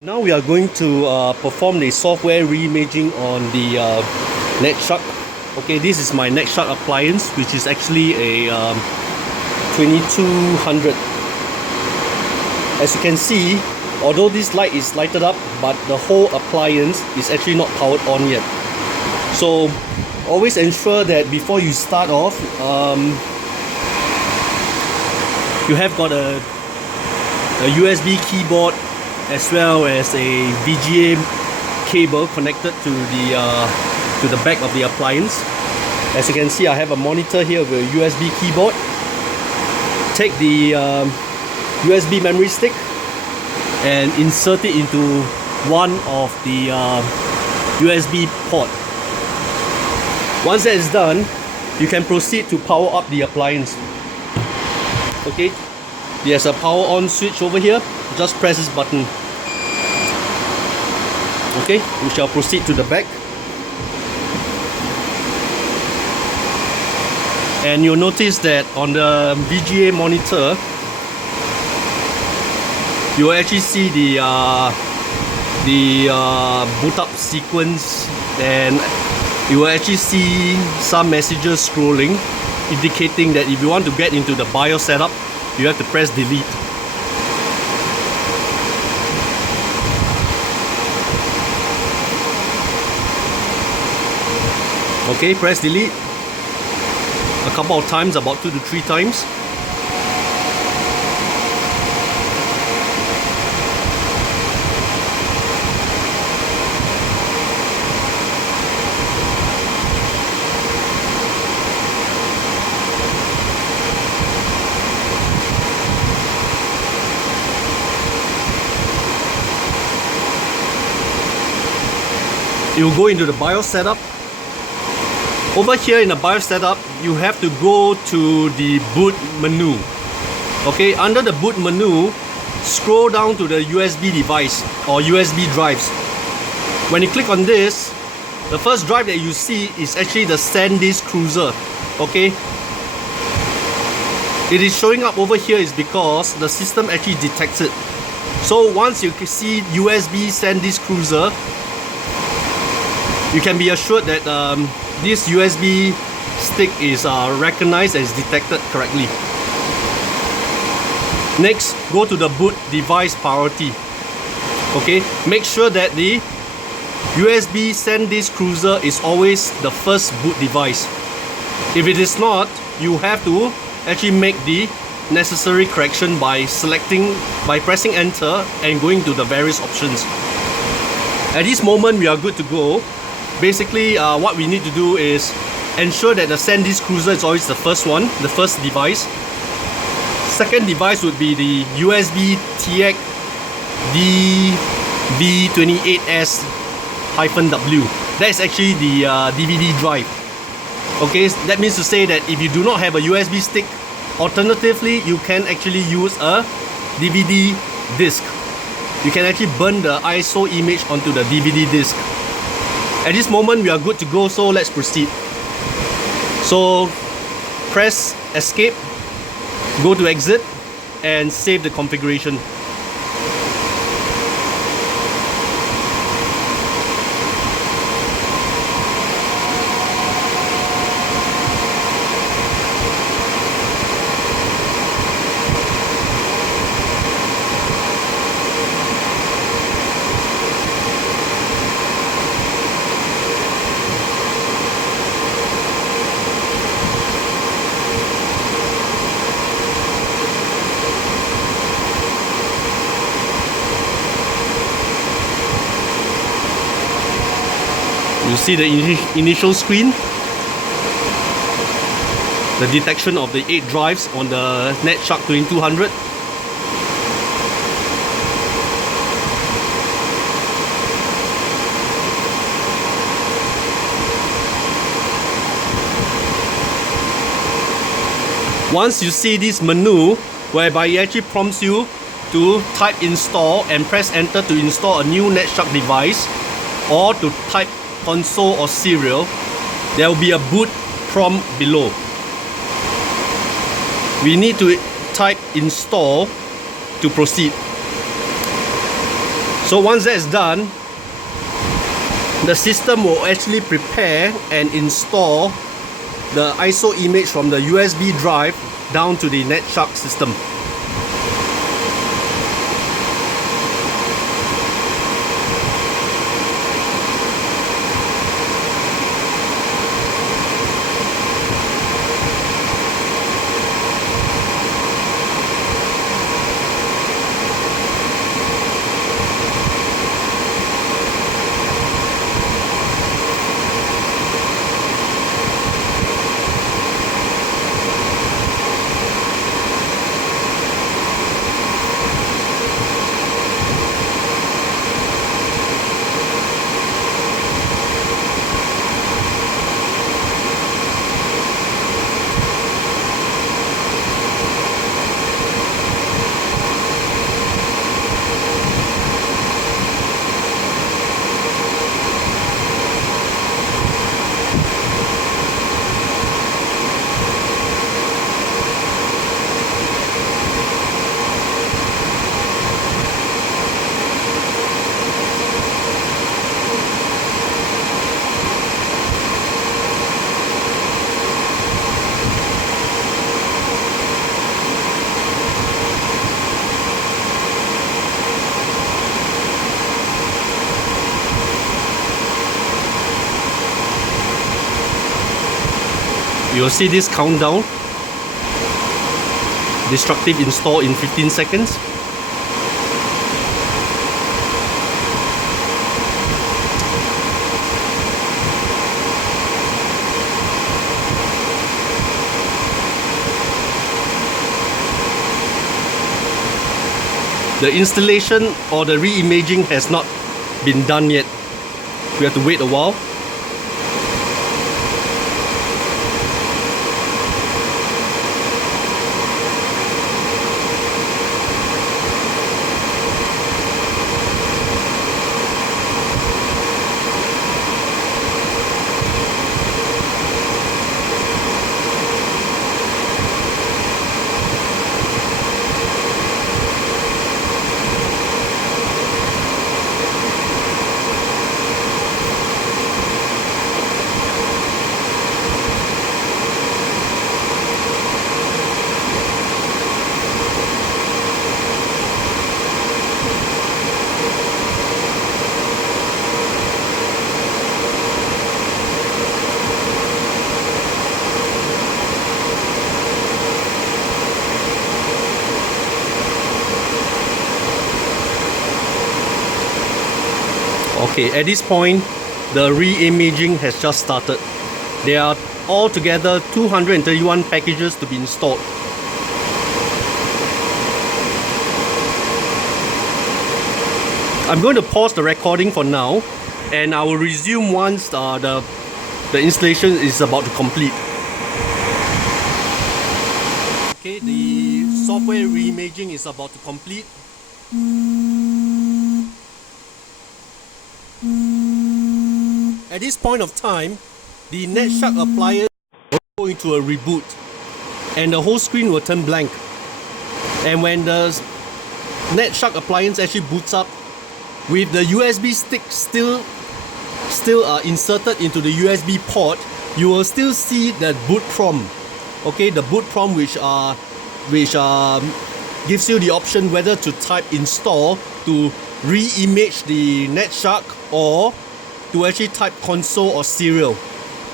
Now we are going to perform the software reimaging on the NetShark. Okay, this is my NetShark appliance, which is actually a 2200. As you can see, although this light is lighted up, but the whole appliance is actually not powered on yet. So always ensure that before you start off, you have got a USB keyboard as well as a VGA cable connected to the back of the appliance. As you can see, I have a monitor here with a USB keyboard. Take the USB memory stick and insert it into one of the USB port. Once that is done, you can proceed to power up the appliance. Okay, there's a power on switch over here. Just press this button. Okay, we shall proceed to the back. And you'll notice that on the VGA monitor, you will actually see the boot up sequence, and you will actually see some messages scrolling indicating that if you want to get into the BIOS setup, you have to press delete. Okay, press delete a couple of times, about 2 to 3 times. You go into the BIOS setup. Over here in the BIOS setup, you have to go to the boot menu. Okay, under the boot menu, scroll down to the USB device or USB drives. When you click on this, the first drive that you see is actually the SanDisk Cruiser. Okay, it is showing up over here is because the system actually detects it. So once you see USB SanDisk Cruiser, you can be assured that this USB stick is recognized as detected correctly. Next, go to the boot device priority. Okay, make sure that the USB SanDisk Cruiser is always the first boot device. If it is not, you have to actually make the necessary correction by pressing enter and going to the various options. At this moment, we are good to go. Basically, what we need to do is ensure that the SanDisk Cruiser is always the first one, the first device. Second device would be the USB TX DV28S-W. That is actually the DVD drive. Okay, that means to say that if you do not have a USB stick, alternatively, you can actually use a DVD disc. You can actually burn the ISO image onto the DVD disc. At this moment, we are good to go, so let's proceed. So press escape, go to exit, and save the configuration. You see the initial screen, the detection of the 8 drives on the NetShark 2200. Once you see this menu, whereby it actually prompts you to type install and press enter to install a new NetShark device, or to type console or serial, there will be a boot prompt below. We need to type install to proceed. So once that's done, the system will actually prepare and install the ISO image from the USB drive down to the NetShark system. You'll see this countdown. Destructive install in 15 seconds. The installation or the reimaging has not been done yet. We have to wait a while. Okay, at this point, the reimaging has just started. There are altogether 231 packages to be installed. I'm going to pause the recording for now, and I will resume once the installation is about to complete. Okay, the software reimaging is about to complete. At this point of time, the NetShark appliance will go into a reboot and the whole screen will turn blank. And when the NetShark appliance actually boots up, with the USB stick still inserted into the USB port, you will still see that boot prompt. Okay, the boot prompt which gives you the option whether to type install to re-image the NetShark or to actually type console or serial.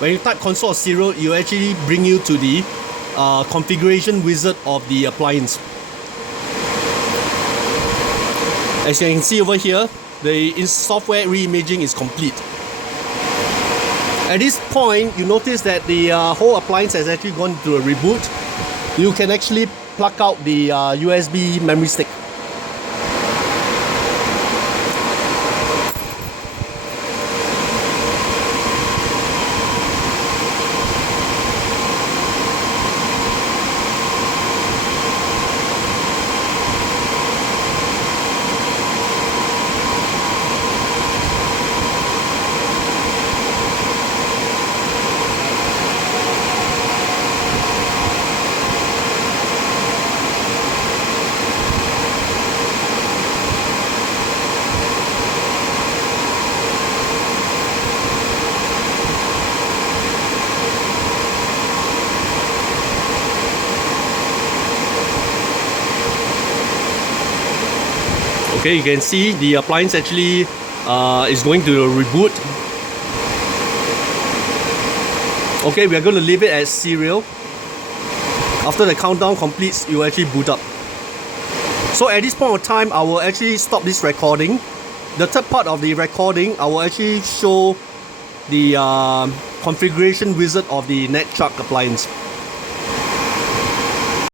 When you type console or serial, it will actually bring you to the configuration wizard of the appliance. As you can see over here, the software reimaging is complete. At this point, you notice that the whole appliance has actually gone through a reboot. You can actually plug out the USB memory stick. Okay, you can see the appliance actually is going to reboot. Okay, we are going to leave it as serial. After the countdown completes, it will actually boot up. So at this point of time, I will actually stop this recording. The third part of the recording, I will actually show the configuration wizard of the NetShark appliance.